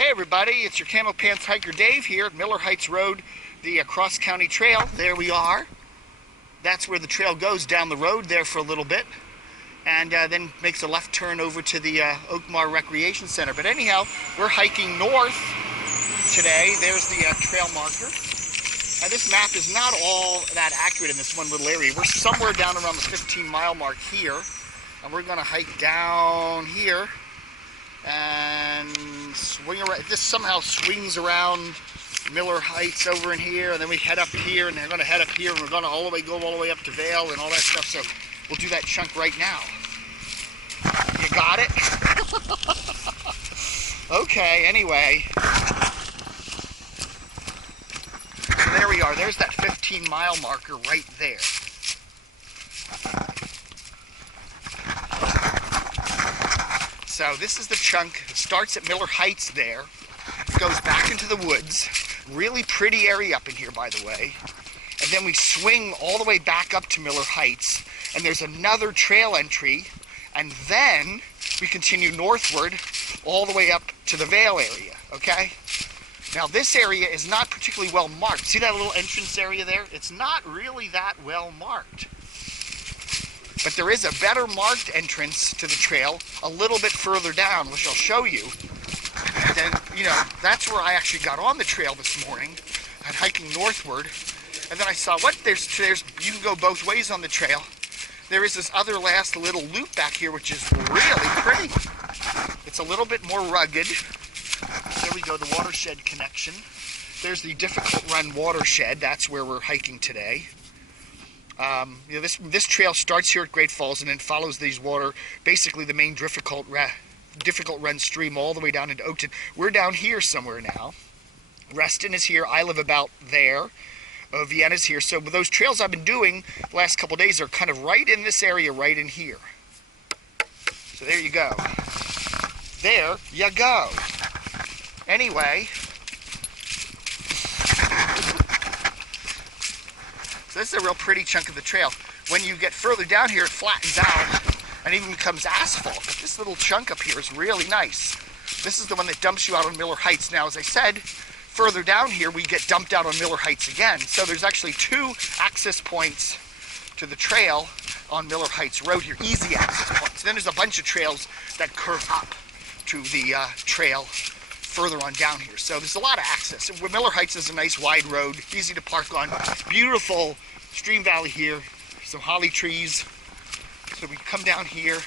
Hey everybody, it's your Camo Pants Hiker Dave here at Miller Heights Road, the cross-county trail. There we are. That's where the trail goes, down the road there for a little bit, and then makes a left turn over to the Oakton Recreation Center. But anyhow, we're hiking north today. There's the trail marker. Now this map is not all that accurate in this one little area. We're somewhere down around the 15-mile mark here, and we're going to hike down here and swing around. This somehow swings around Miller Heights over in here, and then we head up here, and they're going to head up here, and we're going to go all the way up to Vale and all that stuff. So we'll do that chunk right now. You got it? Okay, anyway. So there we are. There's that 15-mile marker right there. So this is the chunk. It starts at Miller Heights there. It goes back into the woods. Really pretty area up in here, by the way. And then we swing all the way back up to Miller Heights. And there's another trail entry. And then we continue northward all the way up to the Vale area, okay? Now this area is not particularly well marked. See that little entrance area there? It's not really that well marked. But there is a better marked entrance to the trail a little bit further down, which I'll show you. And then, that's where I actually got on the trail this morning and hiking northward. And then I saw, there's you can go both ways on the trail. There is this other last little loop back here, which is really pretty. It's a little bit more rugged. There we go, the watershed connection. There's the difficult run watershed. That's where we're hiking today. This trail starts here at Great Falls and then follows these basically the main difficult run stream all the way down into Oakton. We're down here somewhere now. Reston is here. I live about there. Vienna's here. So those trails I've been doing the last couple days are kind of right in this area, right in here. So there you go. There you go. Anyway, so this is a real pretty chunk of the trail. When you get further down here, it flattens out and even becomes asphalt. But this little chunk up here is really nice. This is the one that dumps you out on Miller Heights. Now, as I said, further down here, we get dumped out on Miller Heights again. So there's actually two access points to the trail on Miller Heights Road here, easy access points. Then there's a bunch of trails that curve up to the trail further on down here. So there's a lot of access. Miller Heights is a nice wide road, easy to park on. Beautiful stream valley here, some holly trees. So we come down here.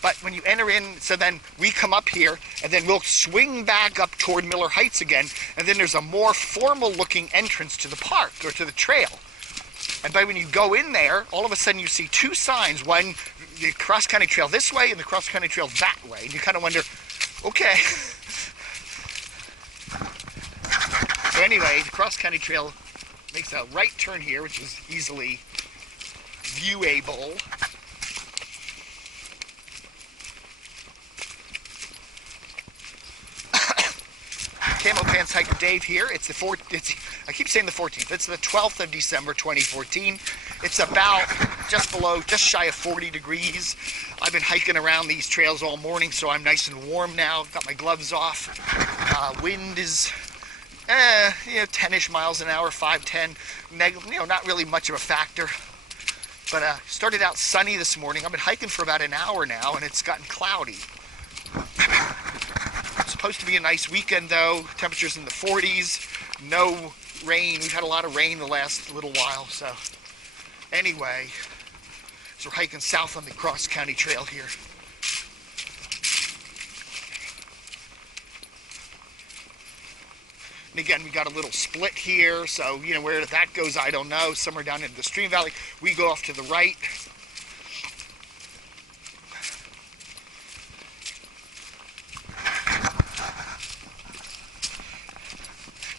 But when you enter in, so then we come up here, and then we'll swing back up toward Miller Heights again, and then there's a more formal looking entrance to the park, or to the trail. And by when you go in there, all of a sudden you see two signs, one, the cross-country trail this way, and the cross-country trail that way. And you kind of wonder, okay. So anyway, the cross-country trail makes a right turn here, which is easily viewable. Camo Pants Hiker Dave here. It's I keep saying the 14th. It's the 12th of December, 2014. It's about just shy of 40 degrees. I've been hiking around these trails all morning, so I'm nice and warm now. Got my gloves off. Wind is, 10-ish miles an hour, 5-10. Not really much of a factor. But started out sunny this morning. I've been hiking for about an hour now, and it's gotten cloudy. Supposed to be a nice weekend though. Temperatures in the 40s. No rain. We've had a lot of rain the last little while. So anyway, so we're hiking south on the cross-county trail here. And again, we got a little split here. So where that goes, I don't know. Somewhere down into the stream valley. We go off to the right.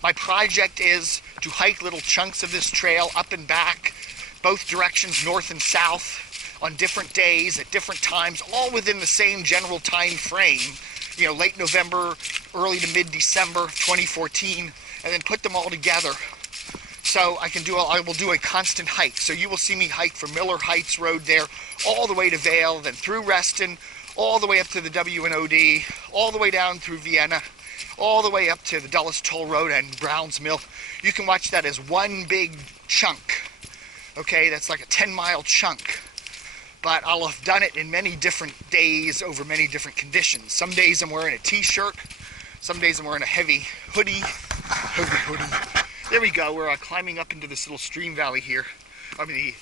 My project is to hike little chunks of this trail up and back, both directions, north and south, on different days, at different times, all within the same general time frame, late November, early to mid-December 2014, and then put them all together So I will do a constant hike. So you will see me hike from Miller Heights Road there, all the way to Vale, then through Reston, all the way up to the W&OD, all the way down through Vienna, all the way up to the Dulles Toll Road and Browns Mill. You can watch that as one big chunk. Okay, that's like a 10-mile chunk. But I'll have done it in many different days over many different conditions. Some days I'm wearing a t-shirt. Some days I'm wearing a heavy hoodie. There we go. We're climbing up into this little stream valley here. I mean,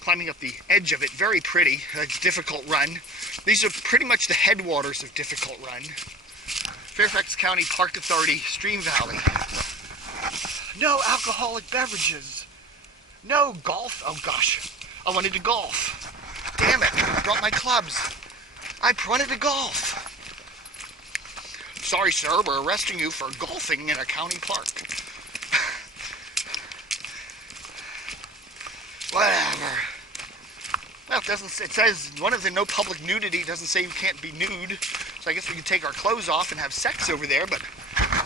climbing up the edge of it. Very pretty. It's Difficult Run. These are pretty much the headwaters of Difficult Run. Fairfax County Park Authority, Stream Valley. No alcoholic beverages. No golf. Oh gosh. I wanted to golf. Damn it, I brought my clubs. I wanted to golf. Sorry, sir, we're arresting you for golfing in a county park. Whatever. Well, it says one of the no public nudity doesn't say you can't be nude. So I guess we can take our clothes off and have sex over there, but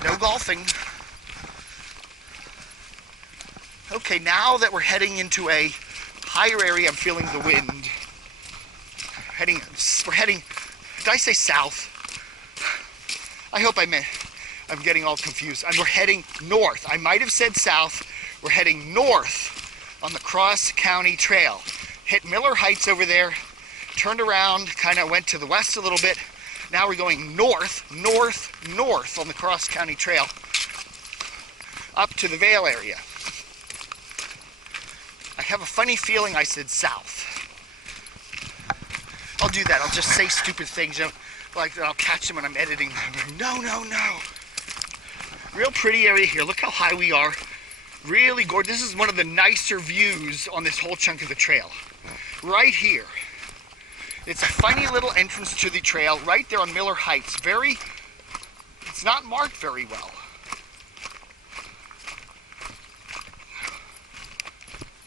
no golfing. Okay, now that we're heading into a higher area, I'm feeling the wind. We're heading, did I say south? I hope I'm getting all confused. We're heading north. I might have said south. We're heading north on the Cross County Trail. Hit Miller Heights over there, turned around, kind of went to the west a little bit. Now we're going north on the Cross County Trail up to the Vale area. I have a funny feeling I said south. I'll do that. I'll just say stupid things. Like I'll catch them when I'm editing. No. Real pretty area here. Look how high we are. Really gorgeous. This is one of the nicer views on this whole chunk of the trail. Right here. It's a funny little entrance to the trail right there on Miller Heights. It's not marked very well.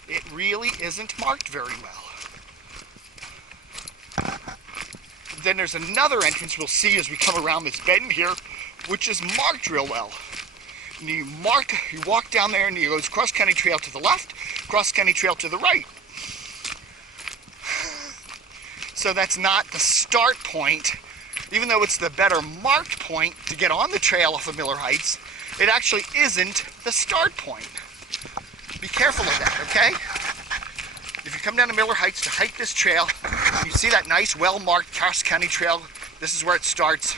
It really isn't marked very well. Then there's another entrance we'll see as we come around this bend here, which is marked real well. And you walk down there and you go Cross County Trail to the left, Cross County Trail to the right. So that's not the start point, even though it's the better marked point to get on the trail off of Miller Heights, it actually isn't the start point. Be careful of that, okay? If you come down to Miller Heights to hike this trail, and you see that nice, well-marked Cross County Trail, this is where it starts.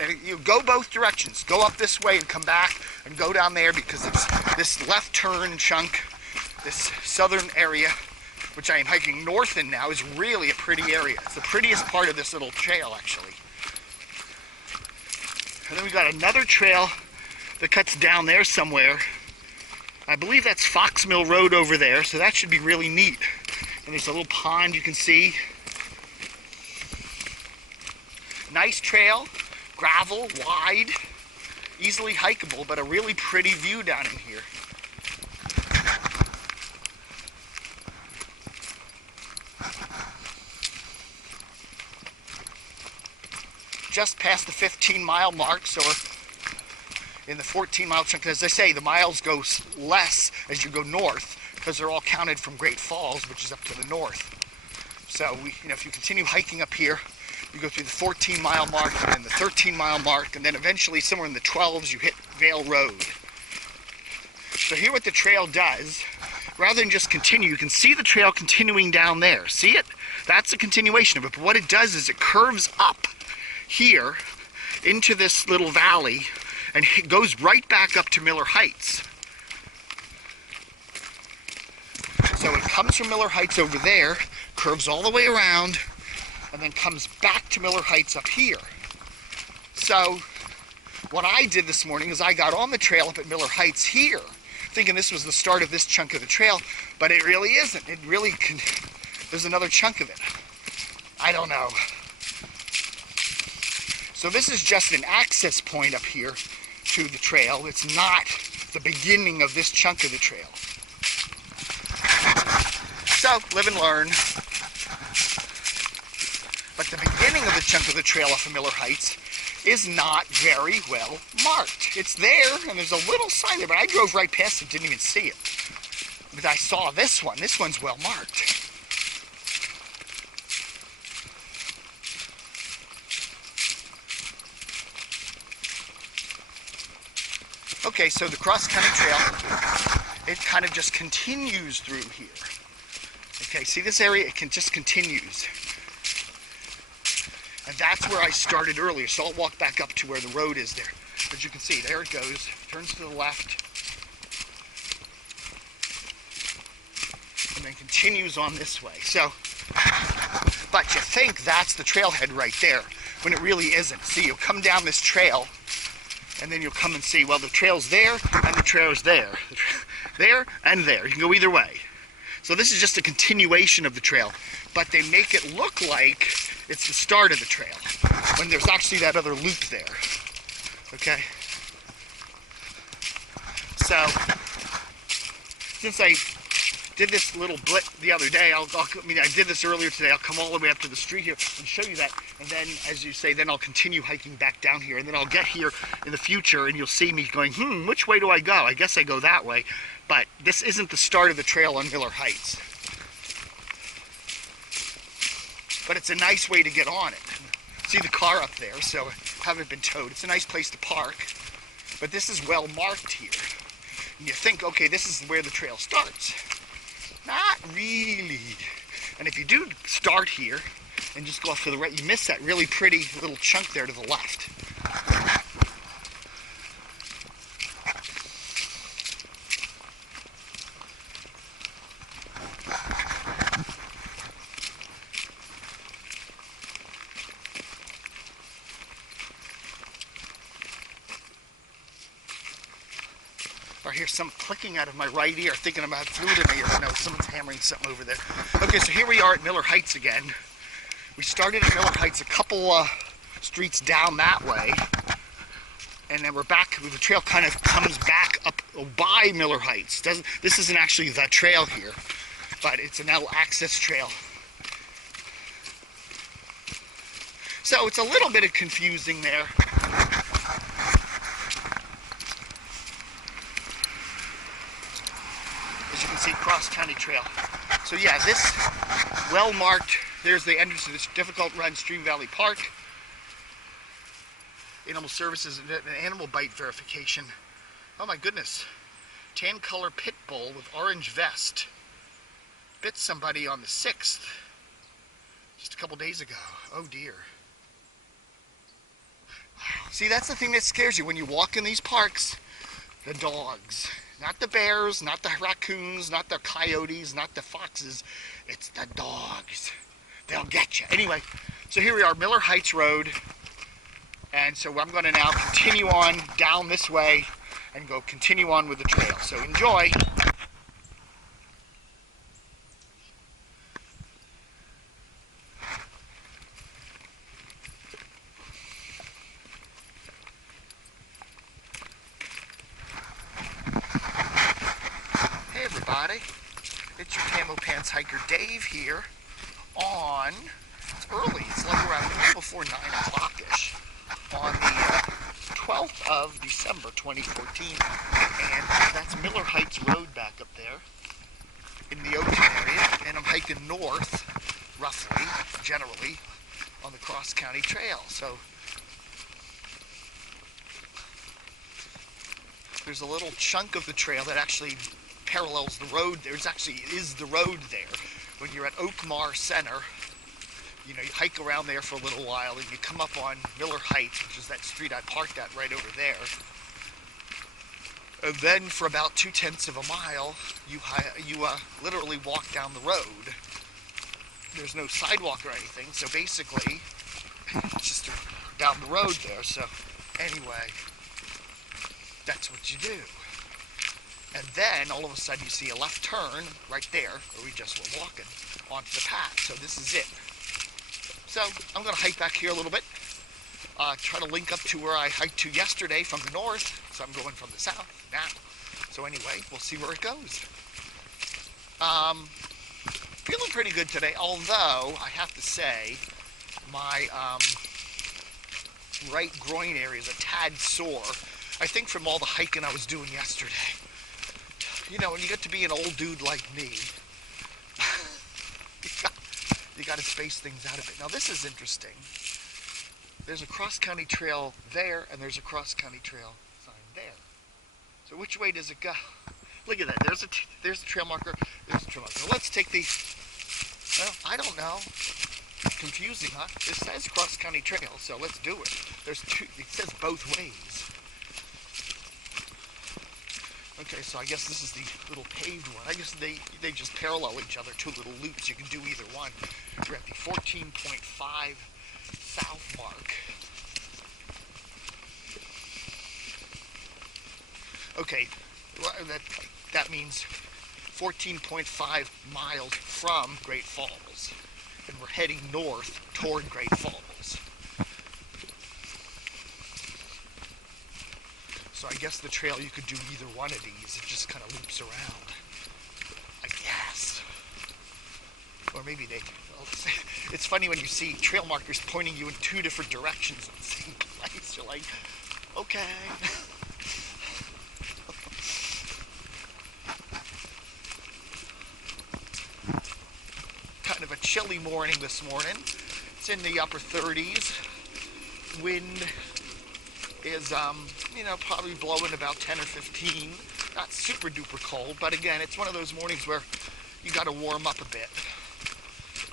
And you go both directions. Go up this way and come back and go down there because it's this left turn chunk, this southern area, which I am hiking north in now, is really a pretty area. It's the prettiest part of this little trail, actually. And then we got another trail that cuts down there somewhere. I believe that's Fox Mill Road over there, so that should be really neat. And there's a little pond you can see. Nice trail, gravel, wide, easily hikeable, but a really pretty view down in here. Just past the 15-mile mark, so in the 14-mile chunk, as I say, the miles go less as you go north because they're all counted from Great Falls, which is up to the north. So if you continue hiking up here, you go through the 14-mile mark and then the 13-mile mark, and then eventually somewhere in the 12s you hit Vale Road. So here what the trail does, rather than just continue, you can see the trail continuing down there. See it? That's a continuation of it. But what it does is it curves up here into this little valley and it goes right back up to Miller Heights. So it comes from Miller Heights over there, curves all the way around, and then comes back to Miller Heights up here. So what I did this morning is I got on the trail up at Miller Heights here, thinking this was the start of this chunk of the trail, but it really isn't. It really there's another chunk of it. I don't know. So this is just an access point up here to the trail. It's not the beginning of this chunk of the trail. So, live and learn. But the beginning of the chunk of the trail off of Miller Heights is not very well marked. It's there, and there's a little sign there, but I drove right past it, didn't even see it. But I saw this one. This one's well marked. Okay, so the cross-country trail, it kind of just continues through here. Okay, see this area? It just continues. And that's where I started earlier, so I'll walk back up to where the road is there. As you can see, there it goes, turns to the left, and then continues on this way. So, but you think that's the trailhead right there, when it really isn't. See, you'll come down this trail, and then you'll come and see, well, the trail's there, and the trail's there. There and there. You can go either way. So this is just a continuation of the trail, but they make it look like it's the start of the trail, when there's actually that other loop there. Okay? So, since I did this little blip the other day, I did this earlier today, I'll come all the way up to the street here and show you that, and then, as you say, then I'll continue hiking back down here, and then I'll get here in the future, and you'll see me going, which way do I go? I guess I go that way, but this isn't the start of the trail on Miller Heights. But it's a nice way to get on it. See the car up there, so I haven't been towed. It's a nice place to park, but this is well marked here. And you think, okay, this is where the trail starts. Not really. And if you do start here and just go off to the right, you miss that really pretty little chunk there to the left. I hear some clicking out of my right ear, thinking about fluid in my ear. No, someone's hammering something over there. Okay, so here we are at Miller Heights again. We started at Miller Heights a couple streets down that way, and then we're back. The trail kind of comes back up by Miller Heights. This isn't actually the trail here, but it's an access trail. So it's a little bit of confusing there. You can see cross-county trail. So yeah, this well-marked, there's the entrance to this difficult run, Stream Valley Park. Animal Services, an animal bite verification. Oh my goodness. Tan color pit bull with orange vest. Bit somebody on the 6th. Just a couple days ago. Oh dear. See, that's the thing that scares you when you walk in these parks. The dogs. Not the bears, not the raccoons, not the coyotes, not the foxes. It's the dogs. They'll get you. Anyway, so here we are, Miller Heights Road. And so I'm going to now continue on down this way and go continue on with the trail. So enjoy. It's your Camo Pants Hiker Dave here on, it's early, it's like around a little before 9 o'clock-ish, on the 12th of December 2014, and that's Miller Heights Road back up there in the Oakton area, and I'm hiking north, roughly, generally, on the cross-county trail. So there's a little chunk of the trail that actually parallels the road. There's actually is the road there. When you're at Oakmar Center, you know, you hike around there for a little while and you come up on Miller Heights, which is that street I parked at right over there. And then for about 2/10 of a mile, you literally walk down the road. There's no sidewalk or anything, so basically, it's just down the road there. So anyway, that's what you do. And then, all of a sudden, you see a left turn right there, where we just were walking, onto the path. So this is it. So I'm going to hike back here a little bit, try to link up to where I hiked to yesterday from the north. So I'm going from the south now. So anyway, we'll see where it goes. Feeling pretty good today, although I have to say, my right groin area is a tad sore. I think from all the hiking I was doing yesterday. You know, when you get to be an old dude like me, you got to space things out a bit. Now this is interesting. There's a cross-country trail there, and there's a cross-country trail sign there. So which way does it go? Look at that. There's a trail marker. There's a trail marker. Let's take the. Well, I don't know. Confusing, huh? It says cross-country trail, so let's do it. There's two. It says both ways. Okay, so I guess this is the little paved one. I guess they just parallel each other, two little loops. You can do either one. We're at the 14.5 south mark. Okay, well, that means 14.5 miles from Great Falls, and we're heading north toward Great Falls. So I guess the trail, you could do either one of these. It just kind of loops around, I guess. Or maybe they, well, it's funny when you see trail markers pointing you in two different directions in the same place. You're like, okay. Kind of a chilly morning this morning. It's in the upper 30s. Wind is, you know, probably blowing about 10 or 15. Not super duper cold, but again, it's one of those mornings where you got to warm up a bit.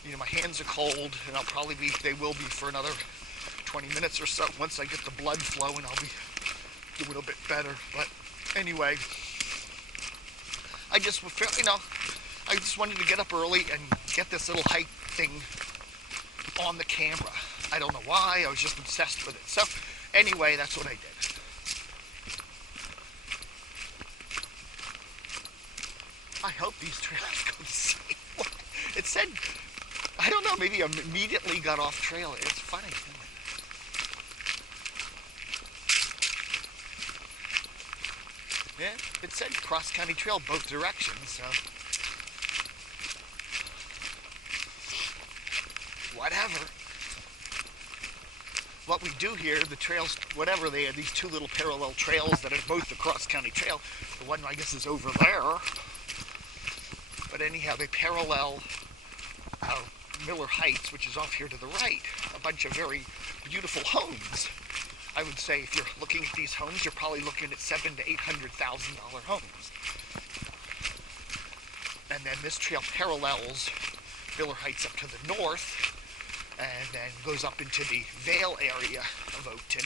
You know, my hands are cold, and they will be for another 20 minutes or so. Once I get the blood flowing, I'll be doing a bit better. But anyway, I just wanted to get up early and get this little hike thing on the camera. I don't know why, I was just obsessed with it. So anyway, that's what I did. I hope these trails go the same way. It said, I don't know, maybe I immediately got off trail. It's funny, isn't it? Yeah, it said cross-country trail both directions, so whatever. What we do here, the trails, whatever they are, these two little parallel trails that are both the cross-country trail. The one, I guess, is over there. But anyhow, they parallel Miller Heights, which is off here to the right. A bunch of very beautiful homes. I would say if you're looking at these homes, you're probably looking at $700,000 to $800,000 homes. And then this trail parallels Miller Heights up to the north, and then goes up into the Vale area of Oakton.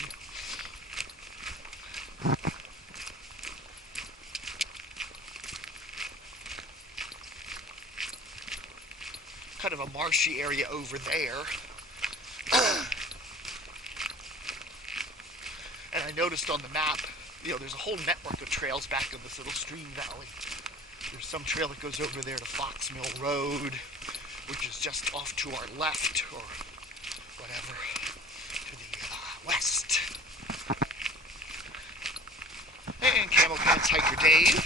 Kind of a marshy area over there. And I noticed on the map, you know, there's a whole network of trails back in this little stream valley. There's some trail that goes over there to Fox Mill Road, which is just off to our left, or whatever, to the west. And CamoPantsHiker Dave,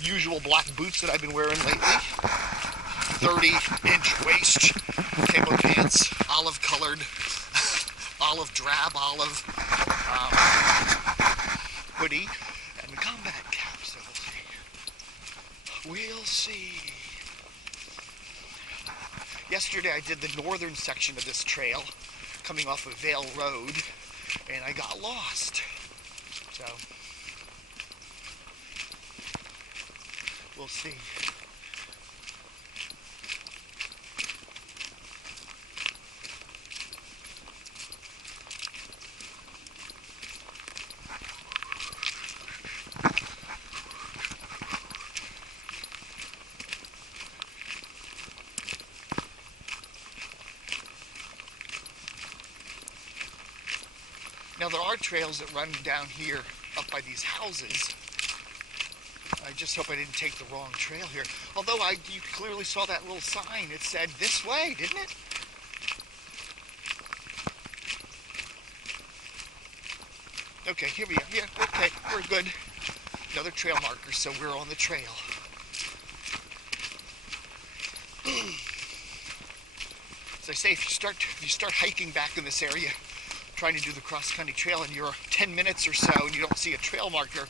usual black boots that I've been wearing lately. 30-inch waist, camo pants, olive-colored, drab olive hoodie, and the combat cap, so we'll see. Yesterday I did the northern section of this trail, coming off of Vale Road, and I got lost. So, we'll see. Now there are trails that run down here up by these houses. I just hope I didn't take the wrong trail here. Although you clearly saw that little sign. It said this way, didn't it? Okay, here we are. Yeah, okay, we're good. Another trail marker, so we're on the trail. As I say, if you start hiking back in this area, trying to do the cross-country trail and you're 10 minutes or so and you don't see a trail marker,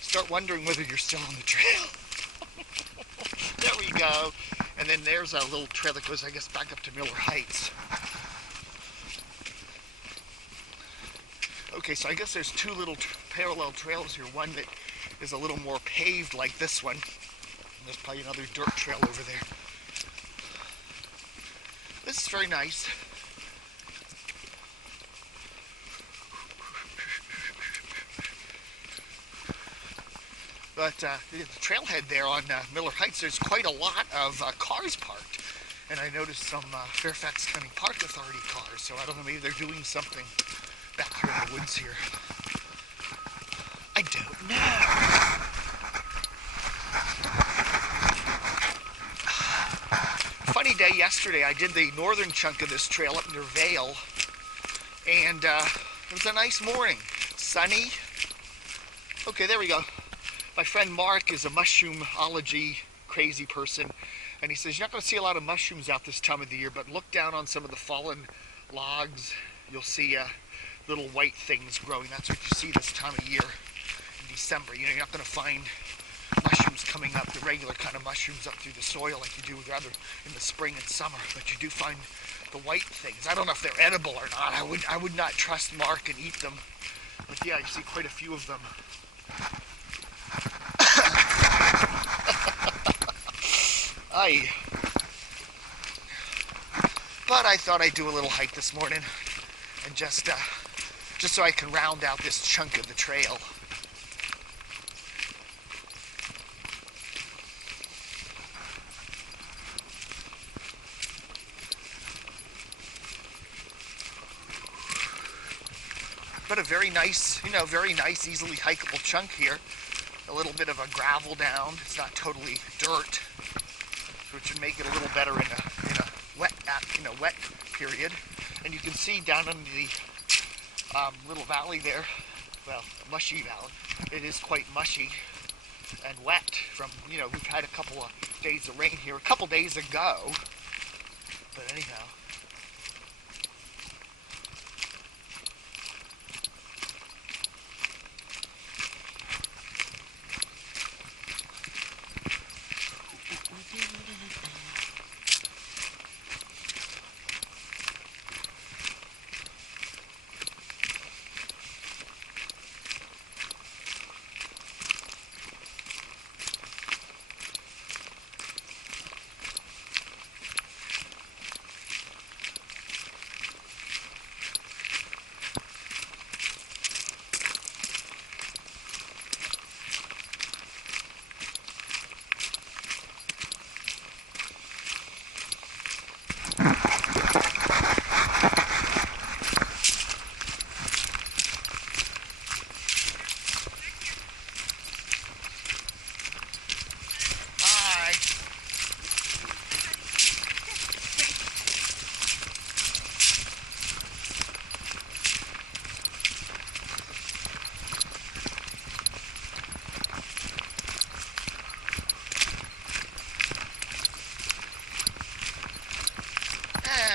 start wondering whether you're still on the trail. There we go. And then there's a little trail that goes, I guess, back up to Miller Heights. Okay, so I guess there's two little parallel trails here. One that is a little more paved like this one. And there's probably another dirt trail over there. This is very nice. But the trailhead there on Miller Heights, there's quite a lot of cars parked. And I noticed some Fairfax County Park Authority cars, so I don't know, maybe they're doing something back here in the woods here. I don't know. Funny day yesterday, I did the northern chunk of this trail up near Vale, and it was a nice morning. Sunny. Okay, there we go. My friend Mark is a mushroomology crazy person, and he says you're not going to see a lot of mushrooms out this time of the year, but look down on some of the fallen logs. You'll see little white things growing. That's what you see this time of year in December. You know, you're not going to find mushrooms coming up, the regular kind of mushrooms up through the soil like you do rather in the spring and summer, but you do find the white things. I don't know if they're edible or not. I would not trust Mark and eat them, but yeah, you see quite a few of them. But I thought I'd do a little hike this morning, and just so I can round out this chunk of the trail. But a very nice, easily hikeable chunk here. A little bit of a gravel down. It's not totally dirt, which would make it a little better in a wet period. And you can see down under the little valley there, well, mushy valley. It is quite mushy and wet from, we've had a couple of days of rain here a couple days ago. But anyhow.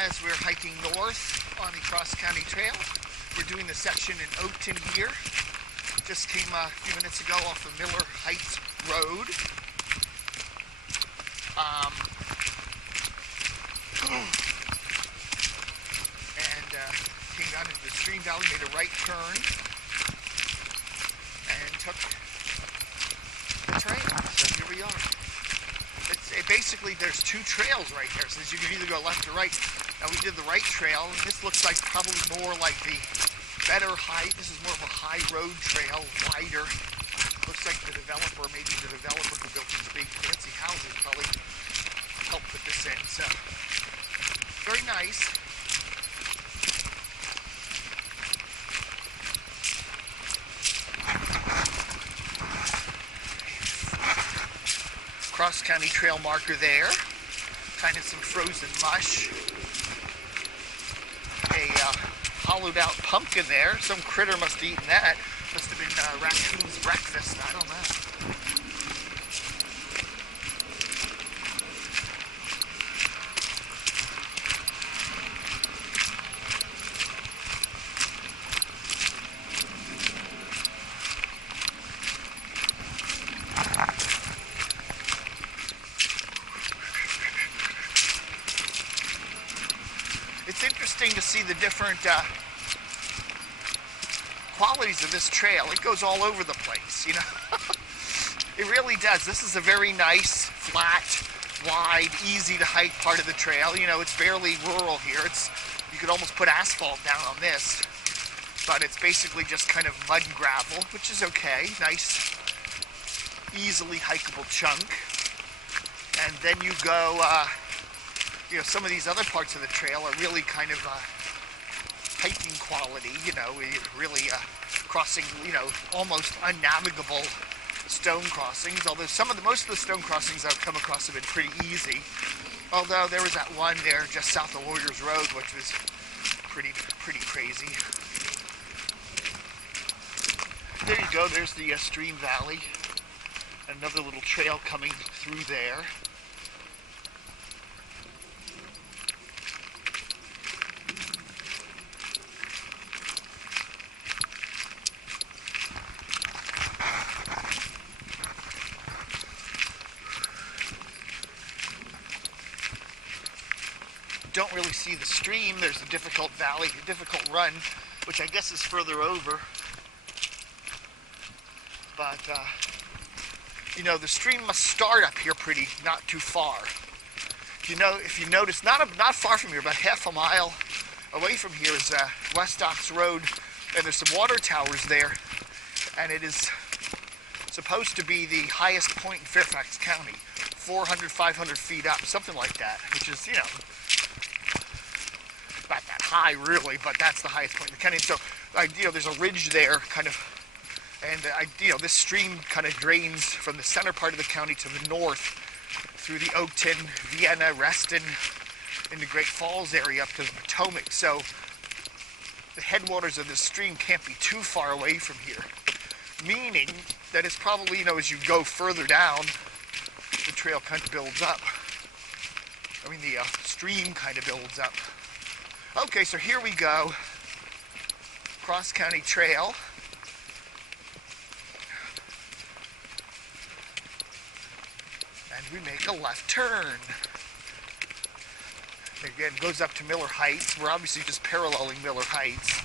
As we're hiking north on the cross-country trail, we're doing the section in Oakton here. Just came a few minutes ago off of Miller Heights Road. Came down into the stream valley, made a right turn, and took the trail. So here we are. Basically, there's two trails right here, so you can either go left or right. Now we did the right trail, and this looks like probably more like the better height. This is more of a high road trail, wider. Looks like the developer who built these big fancy houses probably helped put this in. So very nice. Cross-country trail marker there. Kind of some frozen mush. A hollowed out pumpkin there. Some critter must have eaten that. Must have been raccoon's breakfast. I don't know. it's interesting to see the different qualities of this trail. It goes all over the place, you know. It really does. This is a very nice, flat, wide, easy to hike part of the trail. You know, it's fairly rural here. You could almost put asphalt down on this, but it's basically just kind of mud and gravel, which is okay. Nice, easily hikeable chunk. And then you go, you know, some of these other parts of the trail are really kind of hiking quality, you know, really crossing, you know, almost unnavigable stone crossings, although most of the stone crossings I've come across have been pretty easy. Although there was that one there just south of Warriors Road, which was pretty crazy. There you go, there's the stream valley. Another little trail coming through there. Don't really see the stream. There's a difficult valley, a difficult run, which I guess is further over. But, you know, the stream must start up here not too far. You know, if you notice, not far from here, about half a mile away from here is West Ox Road, and there's some water towers there, and it is supposed to be the highest point in Fairfax County, 400, 500 feet up, something like that, which is, you know, not that high really, but that's the highest point in the county. So, you know, there's a ridge there, kind of, and you know, this stream kind of drains from the center part of the county to the north through the Oakton, Vienna, Reston, in the Great Falls area up to the Potomac. So the headwaters of this stream can't be too far away from here, meaning that it's probably, you know, as you go further down, the trail kind of builds up. I mean, the stream kind of builds up. Okay, so here we go. Cross-county trail. And we make a left turn. Again, goes up to Miller Heights. We're obviously just paralleling Miller Heights.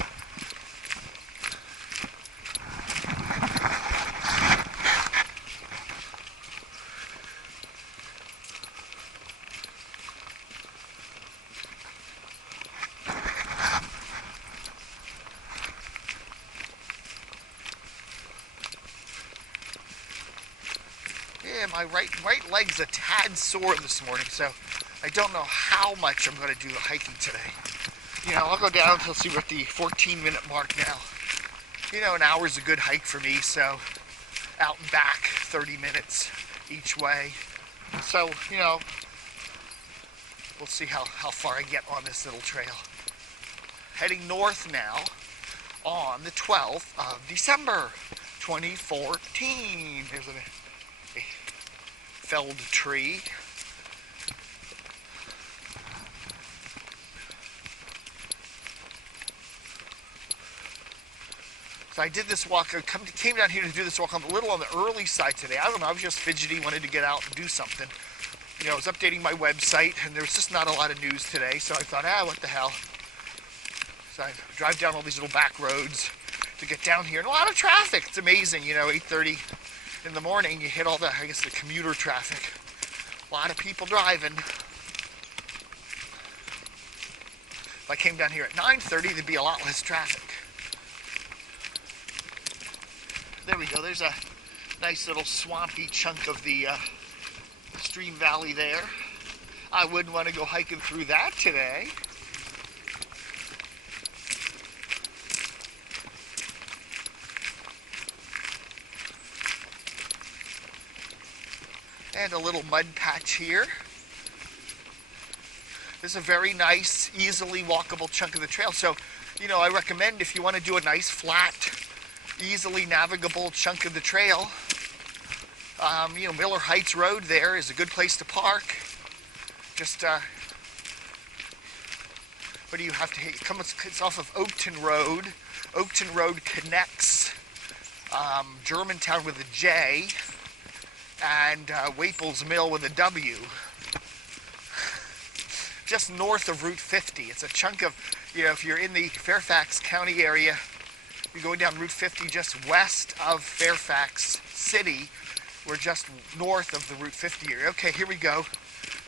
Yeah, my right leg's a tad sore this morning, so I don't know how much I'm going to do the hiking today. You know, I'll go down until see we're at the 14-minute mark now. You know, an hour's a good hike for me, so out and back, 30 minutes each way. So, you know, we'll see how far I get on this little trail. Heading north now on the 12th of December, 2014. There's a felled tree. So I did this walk, I came down here to do this walk. I'm a little on the early side today. I don't know, I was just fidgety, wanted to get out and do something. You know, I was updating my website and there was just not a lot of news today, so I thought, what the hell. So I drive down all these little back roads to get down here, and a lot of traffic. It's amazing, you know, 8:30 in the morning, you hit all the, I guess, the commuter traffic. A lot of people driving. If I came down here at 9:30, there'd be a lot less traffic. There we go, there's a nice little swampy chunk of the stream valley there. I wouldn't want to go hiking through that today. And a little mud patch here. This is a very nice, easily walkable chunk of the trail. So, you know, I recommend if you want to do a nice, flat, easily navigable chunk of the trail, you know, Miller Heights Road there is a good place to park. Just, what do you have to hit? It's off of Oakton Road. Oakton Road connects Germantown with a J and Waples Mill with a W. just north of Route 50. It's a chunk of, if you're in the Fairfax County area, you're going down Route 50 just west of Fairfax City. We're just north of the Route 50 area. Okay, here we go.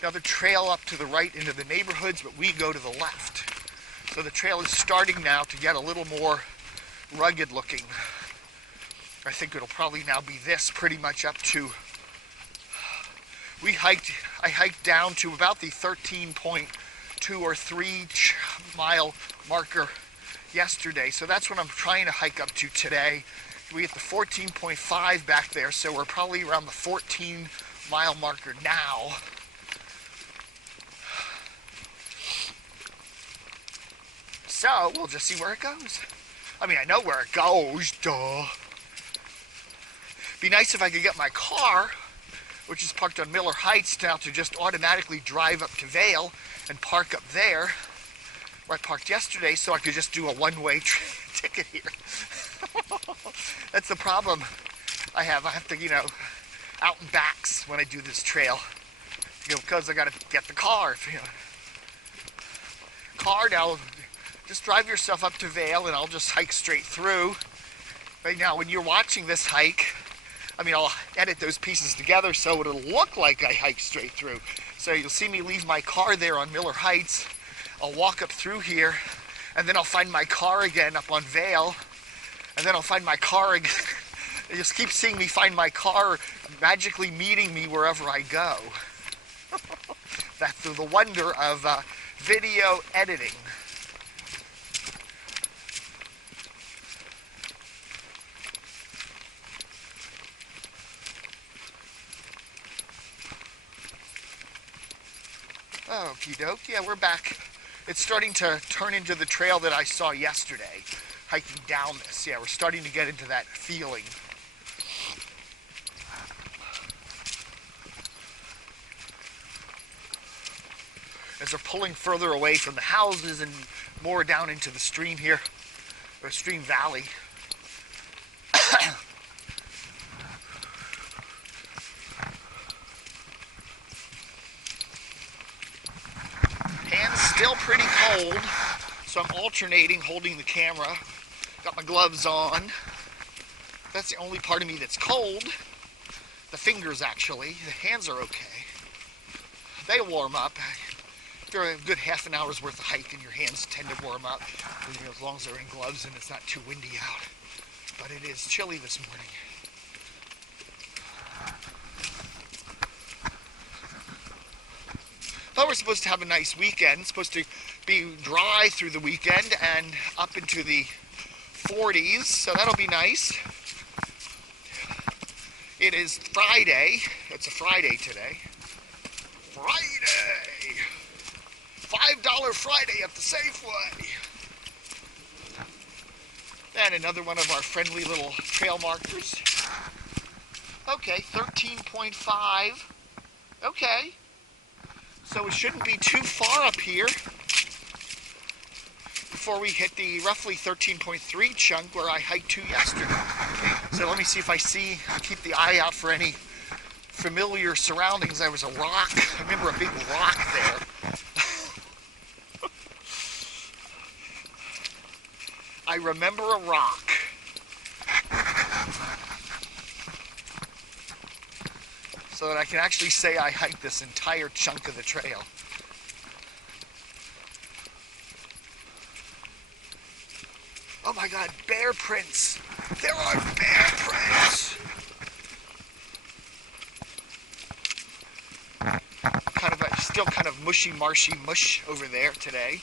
Another trail up to the right into the neighborhoods, but we go to the left. So the trail is starting now to get a little more rugged looking. I think it'll probably now be this pretty much up to, I hiked down to about the 13.2 or 3 mile marker yesterday. So that's what I'm trying to hike up to today. We hit the 14.5 back there, so we're probably around the 14 mile marker now. So we'll just see where it goes. I mean, I know where it goes, duh. Be nice if I could get my car, which is parked on Miller Heights, now to just automatically drive up to Vale and park up there, where I parked yesterday, so I could just do a one-way ticket here. That's the problem I have. I have to, out and backs when I do this trail, because I got to get the car. Car now, just drive yourself up to Vale, and I'll just hike straight through. Right now, when you're watching this hike, I'll edit those pieces together so it'll look like I hiked straight through. So you'll see me leave my car there on Miller Heights. I'll walk up through here, and then I'll find my car again up on Vale, and then I'll find my car again. You just keep seeing me find my car magically meeting me wherever I go. That's the wonder of video editing. Okie doke, yeah, we're back. It's starting to turn into the trail that I saw yesterday, hiking down this. Yeah, we're starting to get into that feeling. As we're pulling further away from the houses and more down into the stream here, or stream valley. Still pretty cold, so I'm alternating holding the camera. Got my gloves on. That's the only part of me that's cold. The fingers, actually. The hands are okay. They warm up. After a good half an hour's worth of hiking, your hands tend to warm up, as long as they're in gloves and it's not too windy out. But it is chilly this morning. Thought we're supposed to have a nice weekend. It's supposed to be dry through the weekend and up into the 40s, so that'll be nice. It is Friday. It's a Friday today. Friday! $5 Friday at the Safeway. And another one of our friendly little trail markers. Okay, 13.5. Okay. So it shouldn't be too far up here before we hit the roughly 13.3 chunk where I hiked to yesterday. So let me see if I keep the eye out for any familiar surroundings. There was a rock. I remember a big rock there. I remember a rock. So that I can actually say I hiked this entire chunk of the trail. Oh my God, bear prints! There are bear prints! Still kind of mushy, marshy mush over there today.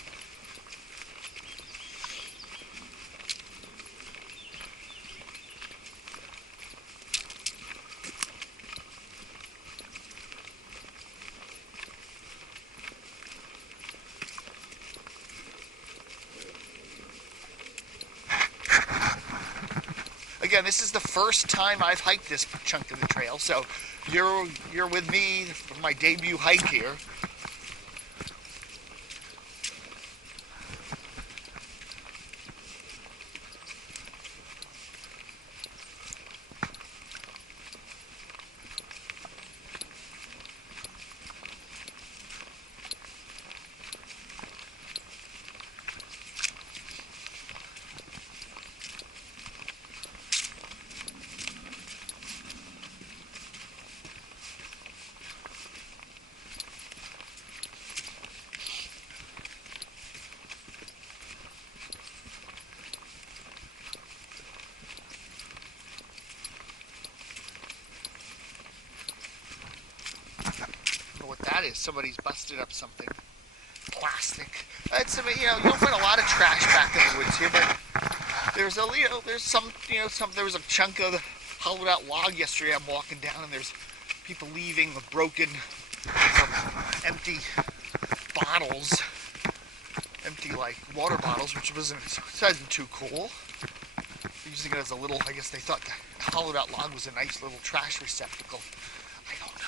Again, this is the first time I've hiked this chunk of the trail, so you're with me for my debut hike here. is? Somebody's busted up something. Plastic. It's, you know, you don't find a lot of trash back in the woods here, but there's a, you know, there's some, you know, there was a chunk of the hollowed out log yesterday. I'm walking down and there's people leaving with broken, empty bottles, empty like water bottles, which wasn't too cool. Using it as a little, I guess they thought the hollowed out log was a nice little trash receptacle. I don't know.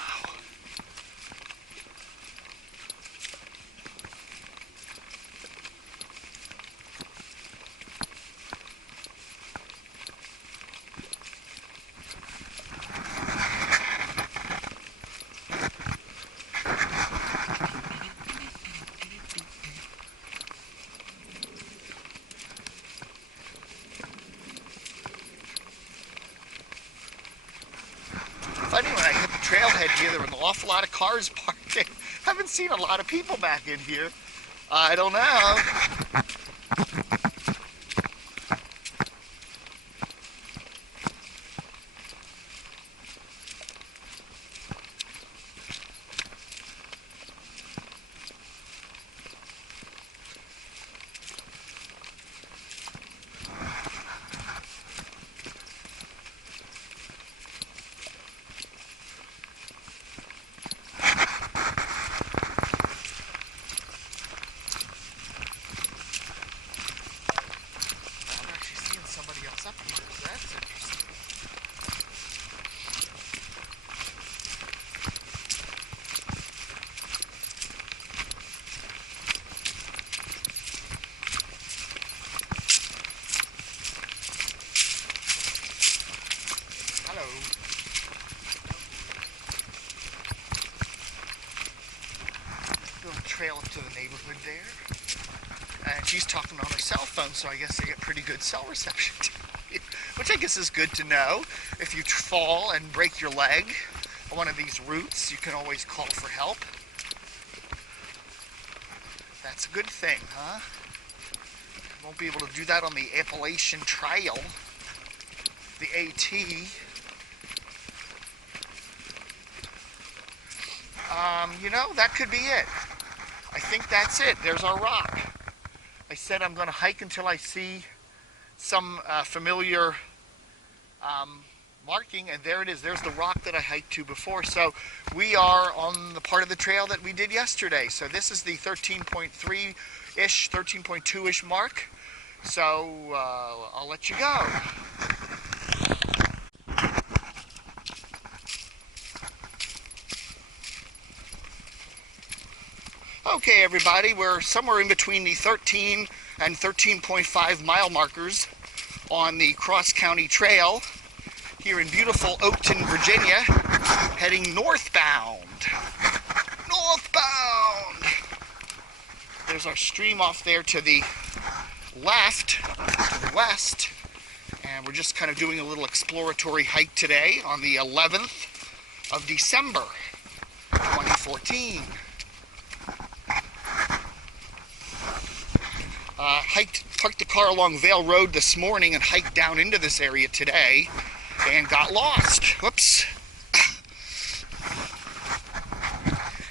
Funny, when I hit the trailhead here, there were an awful lot of cars parked in. Haven't seen a lot of people back in here. I don't know. Up here. That's interesting. Hello. Little trail up to the neighborhood there. And she's talking on her cell phone, so I guess they get pretty good cell reception. Which I guess is good to know. If you fall and break your leg on one of these routes, you can always call for help. That's a good thing, huh? Won't be able to do that on the Appalachian Trail, the AT. You know, that could be it. I think that's it. There's our rock. I said I'm going to hike until I see some familiar marking, and there it is. There's the rock that I hiked to before. So we are on the part of the trail that we did yesterday. So this is the 13.3-ish, 13.2-ish mark. So I'll let you go. Okay, everybody, we're somewhere in between the 13 and 13.5 mile markers on the cross-county trail here in beautiful Oakton, Virginia, heading northbound. Northbound! There's our stream off there to the left, to the west, and we're just kind of doing a little exploratory hike today on the 11th of December, 2014. Parked the car along Vale Road this morning and hiked down into this area today and got lost. Whoops.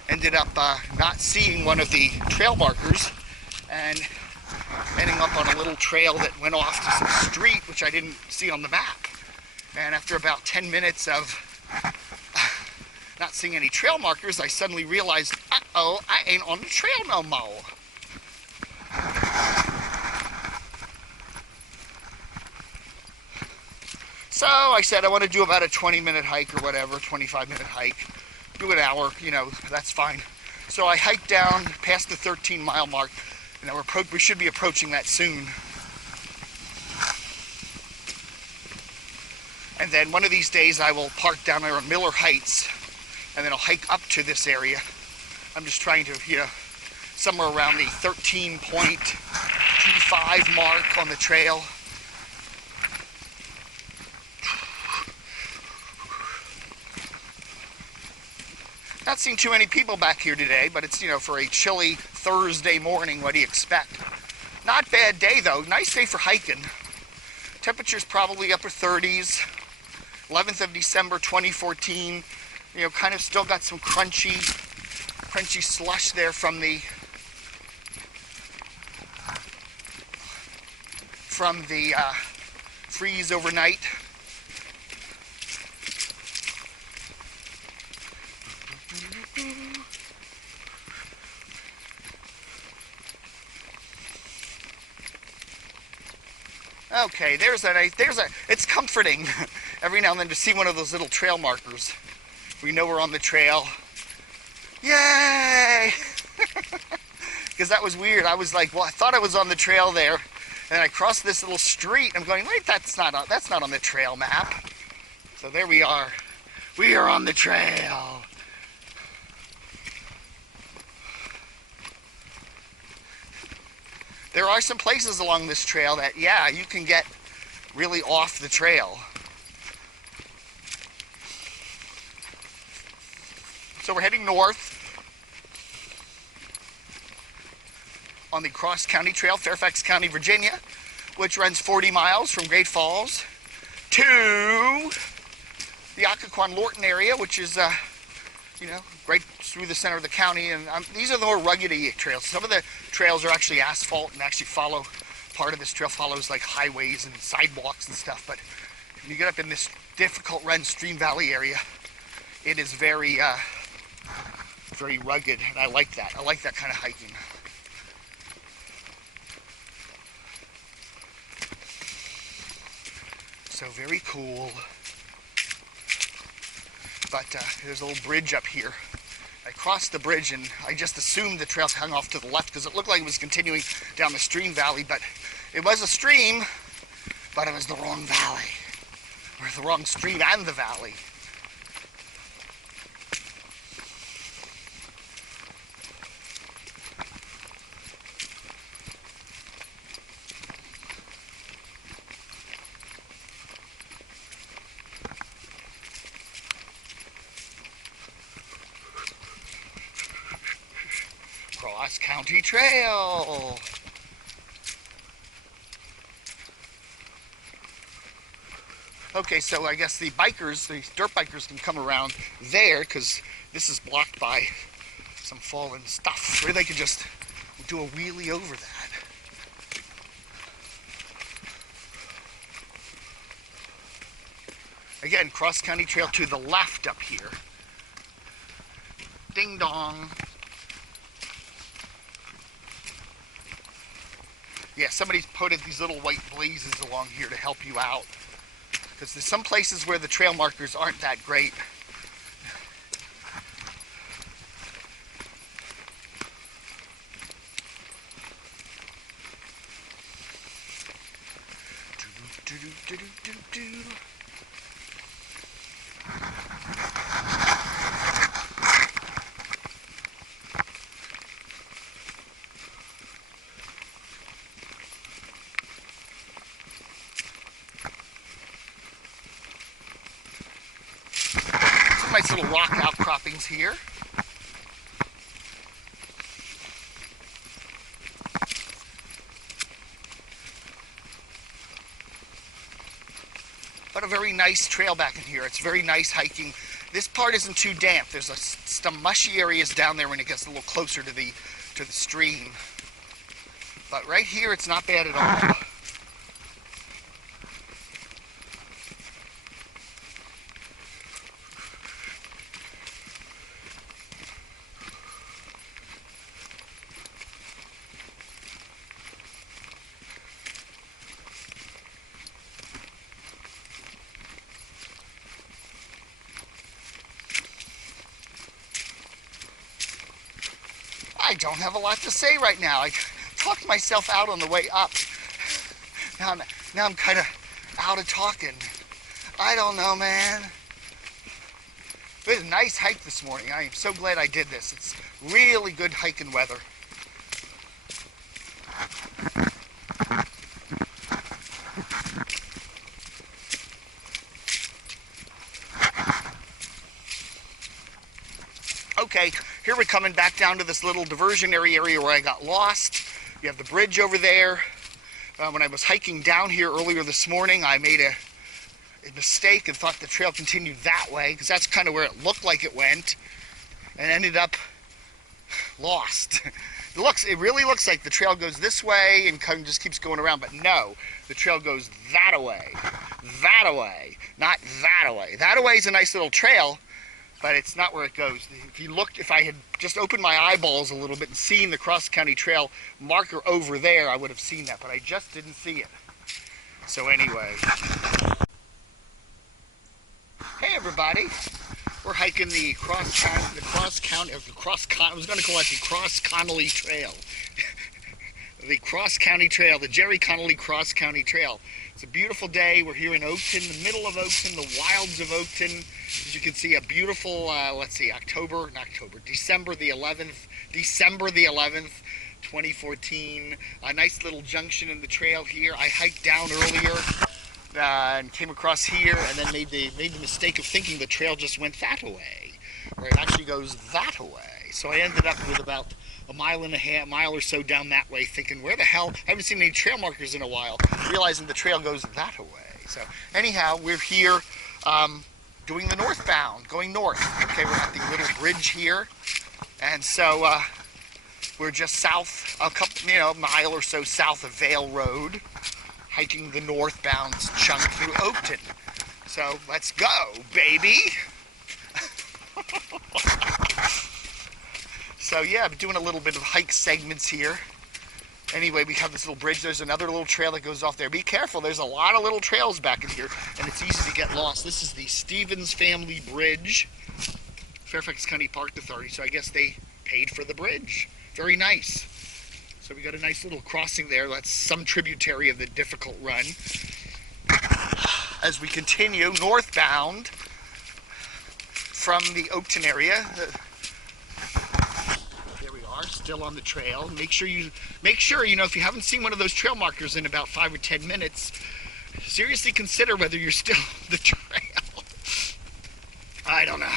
Ended up not seeing one of the trail markers and ending up on a little trail that went off to some street which I didn't see on the map. And after about 10 minutes of not seeing any trail markers, I suddenly realized, uh-oh, I ain't on the trail no more. So I said I want to do about a 20-minute hike or whatever, 25-minute hike. Do an hour, you know, that's fine. So I hiked down past the 13-mile mark, and we should be approaching that soon. And then one of these days I will park down there on Miller Heights, and then I'll hike up to this area. I'm just trying to, you know, somewhere around the 13.25 mark on the trail. Not seeing too many people back here today, but it's, you know, for a chilly Thursday morning, what do you expect? Not bad day though, nice day for hiking. Temperature's probably upper 30s, 11th of December 2014. You know, kind of still got some crunchy crunchy slush there from the freeze overnight. Okay, it's comforting every now and then to see one of those little trail markers. We know we're on the trail. Yay! Because that was weird. I was like, well, I thought I was on the trail there, and I crossed this little street. I'm going, wait, that's not on the trail map. So there we are. We are on the trail. There are some places along this trail that, yeah, you can get really off the trail. So we're heading north on the Cross County Trail, Fairfax County, Virginia, which runs 40 miles from Great Falls to the Occoquan-Lorton area, which is, right through the center of the county. And these are the more rugged trails. Some of the trails are actually asphalt and actually part of this trail follows like highways and sidewalks and stuff. But when you get up in this difficult run stream valley area, it is very, very rugged, and I like that. I like that kind of hiking. So very cool. But there's a little bridge up here. I crossed the bridge and I just assumed the trail hung off to the left because it looked like it was continuing down the stream valley, but it was a stream, but it was the wrong valley. Or the wrong stream and the valley. Cross County Trail. Okay, so I guess the dirt bikers can come around there because this is blocked by some fallen stuff. Or they could just do a wheelie over that. Again, Cross County Trail to the left up here. Ding dong. Yeah, somebody's put these little white blazes along here to help you out. Because there's some places where the trail markers aren't that great. Nice little rock outcroppings here. But a very nice trail back in here. It's very nice hiking. This part isn't too damp. There's some mushy areas down there when it gets a little closer to the stream. But right here, it's not bad at all. I don't have a lot to say right now. I talked myself out on the way up. Now I'm kind of out of talking. I don't know, man. It was a nice hike this morning. I am so glad I did this. It's really good hiking weather. Okay, here we're coming back down to this little diversionary area where I got lost. You have the bridge over there. When I was hiking down here earlier this morning, I made a mistake and thought the trail continued that way, because that's kind of where it looked like it went, and ended up lost. It really looks like the trail goes this way and kind of just keeps going around, but no, the trail goes that away, not that away. That away is a nice little trail, but it's not where it goes. If I had just opened my eyeballs a little bit and seen the cross-county trail marker over there, I would have seen that, but I just didn't see it. So anyway. Hey everybody. We're hiking the cross-county trail. The cross-county trail, the Jerry Connolly cross-county trail. It's a beautiful day. We're here in Oakton, the middle of Oakton, the wilds of Oakton. As you can see, a beautiful, December the 11th, 2014. A nice little junction in the trail here. I hiked down earlier and came across here, and then made the mistake of thinking the trail just went that way, where it actually goes that way. So I ended up with about a mile or so down that way, thinking, where the hell? I haven't seen any trail markers in a while, realizing the trail goes that way. So anyhow, we're here doing the northbound, going north. Okay, we're at the little bridge here, and so we're just south, a mile or so south of Vale Road, hiking the northbound chunk through Oakton. So let's go, baby. So yeah, I'm doing a little bit of hike segments here. Anyway, we have this little bridge. There's another little trail that goes off there. Be careful, there's a lot of little trails back in here, and it's easy to get lost. This is the Stevens Family Bridge, Fairfax County Park Authority, so I guess they paid for the bridge. Very nice. So we got a nice little crossing there. That's some tributary of the difficult run. As we continue northbound from the Oakton area, there we are, still on the trail. Make sure, if you haven't seen one of those trail markers in about 5 or 10 minutes, seriously consider whether you're still on the trail. I don't know.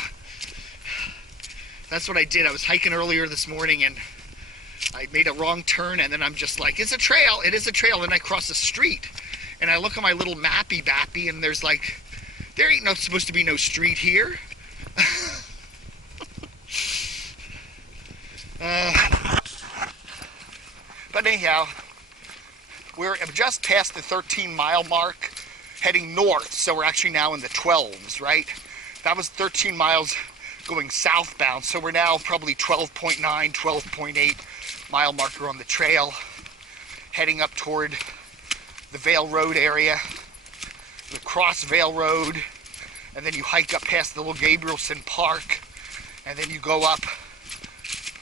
That's what I did. I was hiking earlier this morning, and I made a wrong turn, and then I'm just like, it's a trail, it is a trail. And I cross the street, and I look at my little mappy, and there's like, there ain't supposed to be no street here. But anyhow, we're just past the 13-mile mark, heading north, so we're actually now in the 12s, right? That was 13 miles going southbound, so we're now probably 12.9, 12.8 mile marker on the trail, heading up toward the Vale Road area. You cross Vale Road, and then you hike up past the little Gabrielson Park, and then you go up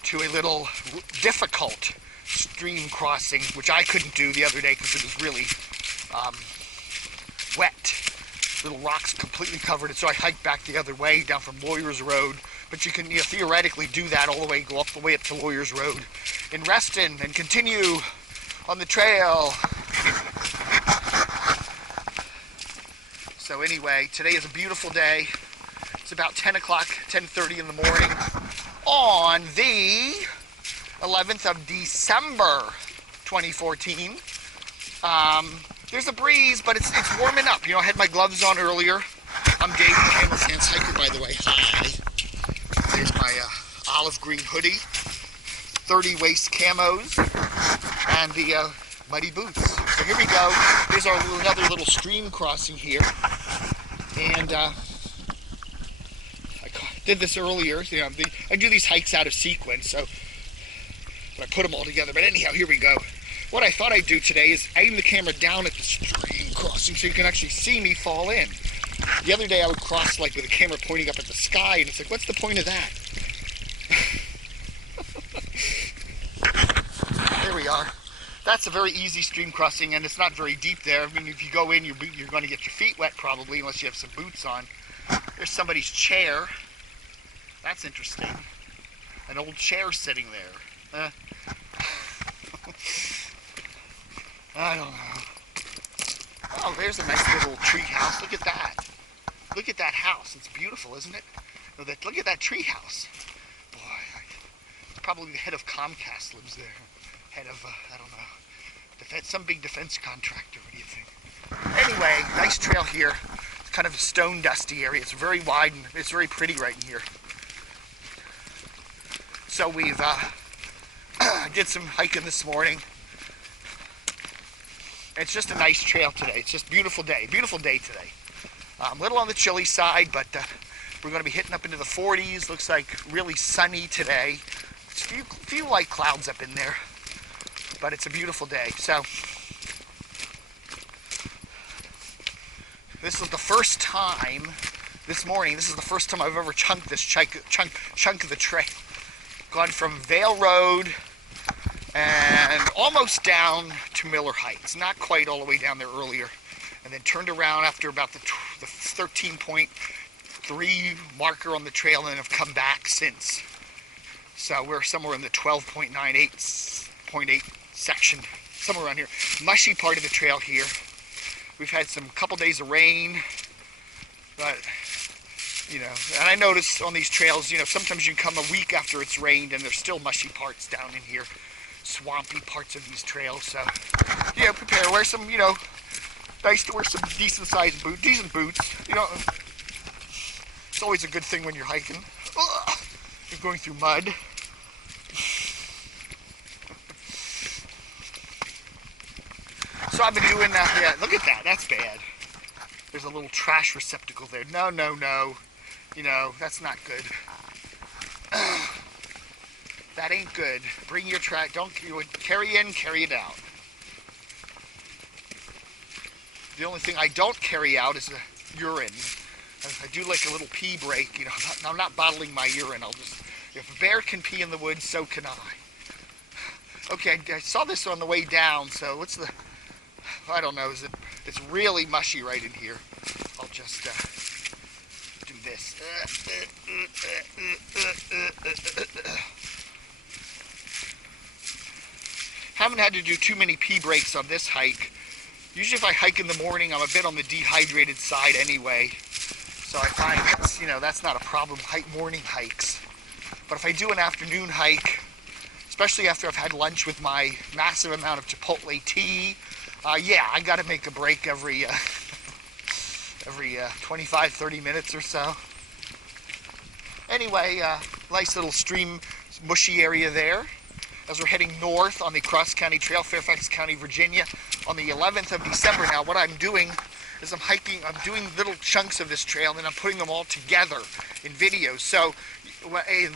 to a little difficult stream crossing, which I couldn't do the other day because it was really wet. Little rocks completely covered it, so I hiked back the other way down from Lawyers Road. But you can theoretically do that all the way, go all the way up to Lawyers Road in Reston and continue on the trail. So anyway, today is a beautiful day. It's about 10 o'clock, 10:30 in the morning on the 11th of December, 2014. There's a breeze, but it's warming up. I had my gloves on earlier. I'm Dave, CamoPantsHiker, by the way. Hi. There's my olive green hoodie, 30 waist camos, and the muddy boots. So here we go. Here's another little stream crossing here. And I did this earlier. I do these hikes out of sequence, so I put them all together. But anyhow, here we go. What I thought I'd do today is aim the camera down at the stream crossing so you can actually see me fall in. The other day I would cross like with the camera pointing up at the sky, and it's like, what's the point of that? There we are. That's a very easy stream crossing, and it's not very deep there. I mean, if you go in, you're going to get your feet wet probably, unless you have some boots on. There's somebody's chair. That's interesting. An old chair sitting there. I don't know. Oh, there's a nice little tree house. Look at that. Look at that house. It's beautiful, isn't it? Look at that tree house. Boy, probably the head of Comcast lives there. Head of, I don't know, some big defense contractor. What do you think? Anyway, nice trail here. It's kind of a stone dusty area. It's very wide and it's very pretty right in here. So we've I did some hiking this morning. It's just a nice trail today. It's just a beautiful day today. A little on the chilly side, but we're going to be hitting up into the 40s. Looks like really sunny today. There's a few light clouds up in there, but it's a beautiful day. So this is the first time this morning. This is the first time I've ever chunked this chunk of the trail. Gone from Vale Road and almost down to Miller Heights. Not quite all the way down there earlier. And then turned around after about the 13.3 marker on the trail, and have come back since. So we're somewhere in the 12.98 section, somewhere around here. Mushy part of the trail here. We've had some couple days of rain, but you know, and I notice on these trails, you know, sometimes you come a week after it's rained and there's still mushy parts down in here, swampy parts of these trails. So, you know, prepare, wear some, you know, nice to wear some decent boots. You know, it's always a good thing when you're hiking. You're going through mud. So I've been doing that. Yeah, look at that. That's bad. There's a little trash receptacle there. No. You know, that's not good. That ain't good. Bring your trash. Don't carry in, carry it out. The only thing I don't carry out is a urine. I do like a little pee break. You know, I'm not bottling my urine. I'll just, if a bear can pee in the woods, so can I. Okay, I saw this on the way down. So what's the? I don't know. It's really mushy right in here. I'll just do this. Haven't had to do too many pee breaks on this hike. Usually if I hike in the morning, I'm a bit on the dehydrated side anyway. So I find that's, you know, that's not a problem, morning hikes. But if I do an afternoon hike, especially after I've had lunch with my massive amount of Chipotle tea, yeah, I got to make a break every 25-30 minutes or so. Anyway, nice little stream, mushy area there. As we're heading north on the Cross County Trail, Fairfax County, Virginia, on the 11th of December. Now, what I'm doing is I'm doing little chunks of this trail, and I'm putting them all together in videos. So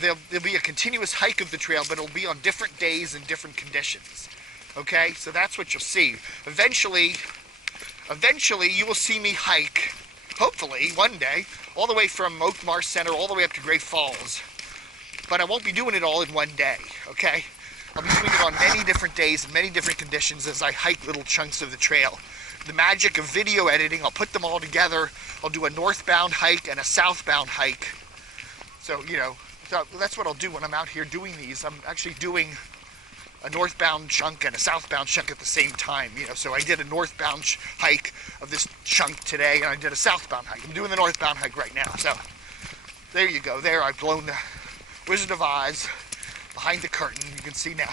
there'll be a continuous hike of the trail, but it'll be on different days and different conditions. Okay, so that's what you'll see. Eventually you will see me hike, hopefully one day, all the way from Oakton Center all the way up to Great Falls. But I won't be doing it all in one day, okay? I'll be doing it on many different days and many different conditions as I hike little chunks of the trail. The magic of video editing, I'll put them all together. I'll do a northbound hike and a southbound hike. So, you know, that's what I'll do when I'm out here doing these. I'm actually doing a northbound chunk and a southbound chunk at the same time, you know. So I did a northbound hike of this chunk today, and I did a southbound hike. I'm doing the northbound hike right now. So there you go. There, I've blown the Wizard of Oz behind the curtain. You can see now.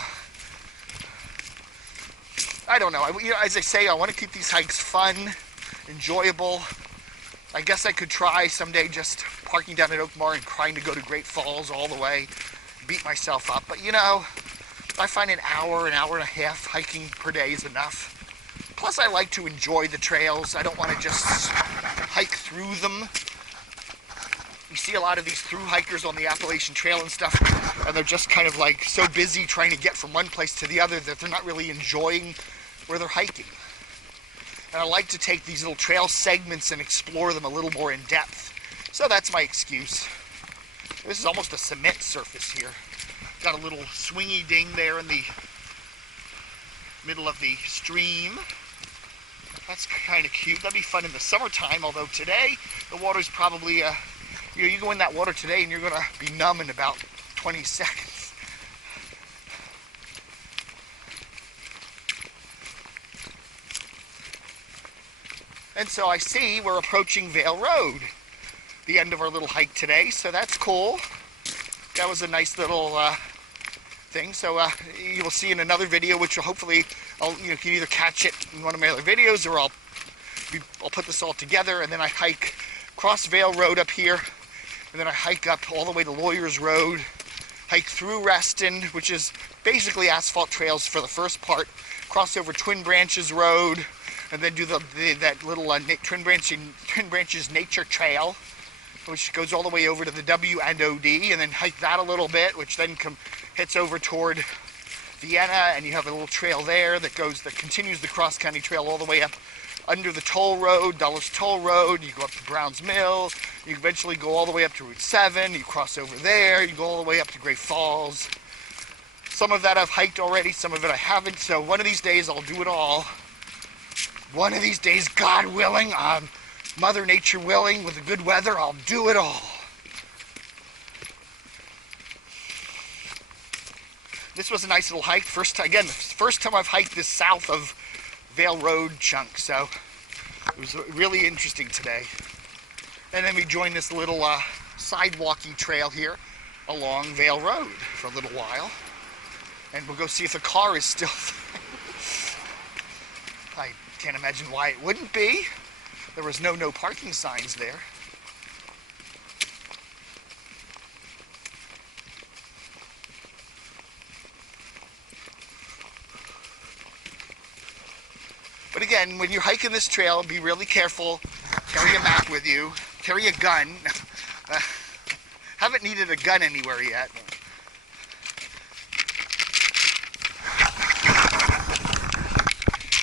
I don't know. You know, as I say, I want to keep these hikes fun, enjoyable. I guess I could try someday just parking down at Oakton and trying to go to Great Falls all the way, beat myself up. But you know, I find an hour and a half hiking per day is enough. Plus, I like to enjoy the trails. I don't want to just hike through them. You see a lot of these through hikers on the Appalachian Trail and stuff, and they're just kind of like so busy trying to get from one place to the other that they're not really enjoying where they're hiking. And I like to take these little trail segments and explore them a little more in depth. So that's my excuse. This is almost a cement surface here. Got a little swingy ding there in the middle of the stream. That's kind of cute. That'd be fun in the summertime, although today the water's probably, you go in that water today and you're going to be numb in about 20 seconds. And so I see we're approaching Vale Road, the end of our little hike today, so that's cool. That was a nice little thing. So you will see in another video, which will hopefully, you can either catch it in one of my other videos, or I'll put this all together, and then I hike across Vale Road up here, and then I hike up all the way to Lawyers Road, hike through Reston, which is basically asphalt trails for the first part, cross over Twin Branches Road, and then do that little Twin Branches Nature Trail, which goes all the way over to the W and OD, and then hike that a little bit, which then hits over toward Vienna, and you have a little trail there that continues the cross-country trail all the way up under the toll road, Dulles Toll Road. You go up to Browns Mill, you eventually go all the way up to Route 7, you cross over there, you go all the way up to Great Falls. Some of that I've hiked already, some of it I haven't, so one of these days I'll do it all. One of these days, God willing, Mother Nature willing, with the good weather, I'll do it all. This was a nice little hike. First time I've hiked this south of Vale Road chunk, so it was really interesting today. And then we joined this little sidewalky trail here along Vale Road for a little while, and we'll go see if the car is still there. I can't imagine why it wouldn't be. There was no parking signs there. But again, when you're hiking this trail, be really careful. Carry a map with you. Carry a gun. Haven't needed a gun anywhere yet.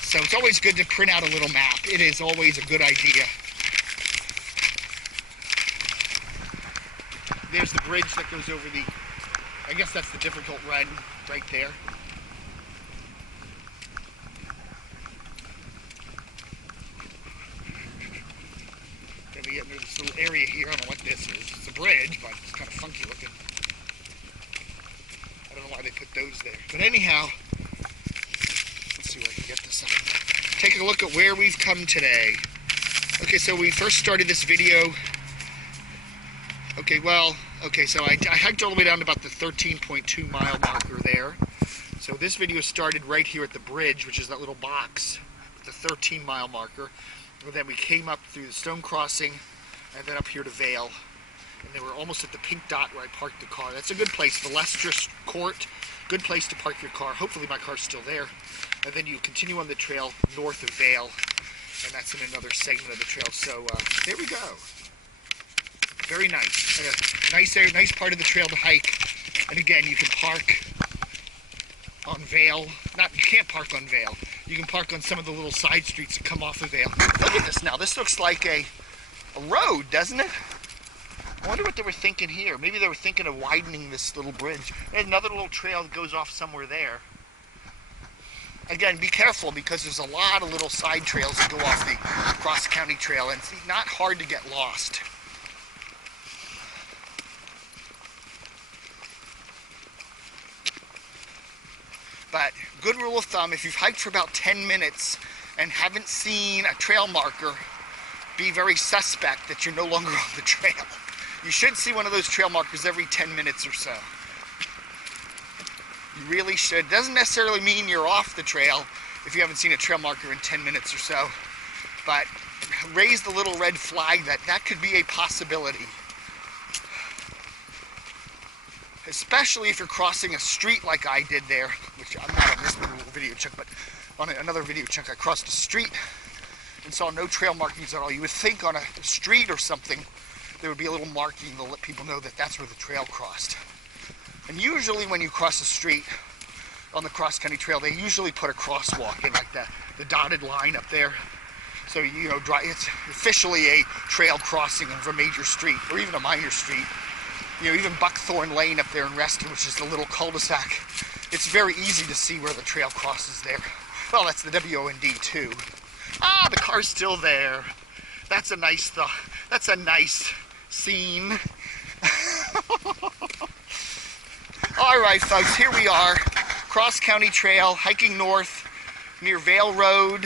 So it's always good to print out a little map. It is always a good idea. There's the bridge that goes over I guess that's the difficult run right there. We get into this little area here. I don't know what this is. It's a bridge, but it's kind of funky looking. I don't know why they put those there. But anyhow, let's see where I can get this up. Take a look at where we've come today. Okay, so we first started this video. So I hiked all the way down to about the 13.2 mile marker there. So this video started right here at the bridge, which is that little box with the 13 mile marker. And then we came up through the stone crossing and then up here to Vale. And then we're almost at the pink dot where I parked the car. That's a good place, the Leicester Court. Good place to park your car. Hopefully my car's still there. And then you continue on the trail north of Vale. And that's in another segment of the trail. So there we go. Very nice. Nice part of the trail to hike. And again, you can park on Vale. You can't park on Vale. You can park on some of the little side streets that come off of Vale. Look at this now. This looks like a road, doesn't it? I wonder what they were thinking here. Maybe they were thinking of widening this little bridge. There's another little trail that goes off somewhere there. Again, be careful because there's a lot of little side trails that go off the cross-county trail, and it's not hard to get lost. But good rule of thumb, if you've hiked for about 10 minutes and haven't seen a trail marker, be very suspect that you're no longer on the trail. You should see one of those trail markers every 10 minutes or so. You really should. Doesn't necessarily mean you're off the trail if you haven't seen a trail marker in 10 minutes or so. But raise the little red flag that could be a possibility. Especially if you're crossing a street like I did there, which I'm not on this little video chunk, but on another video chunk I crossed a street and saw no trail markings at all. You would think on a street or something there would be a little marking to let people know that that's where the trail crossed. And usually when you cross a street on the cross-country trail, they usually put a crosswalk in, like the dotted line up there. So, it's officially a trail crossing of a major street or even a minor street. Even Buckthorn Lane up there in Reston, which is the little cul-de-sac, it's very easy to see where the trail crosses there. Well, that's the WOND too. Ah, the car's still there. That's a nice thought. That's a nice scene. All right, folks, here we are. Cross-country trail, hiking north near Vale Road.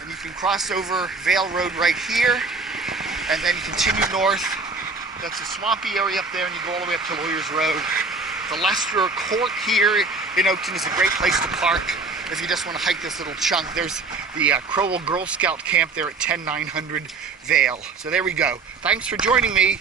And you can cross over Vale Road right here and then continue north. That's a swampy area up there, and you go all the way up to Lawyers Road. The Leicester Court here in Oakton is a great place to park if you just want to hike this little chunk. There's the Crowell Girl Scout camp there at 10900 Vale. So there we go. Thanks for joining me.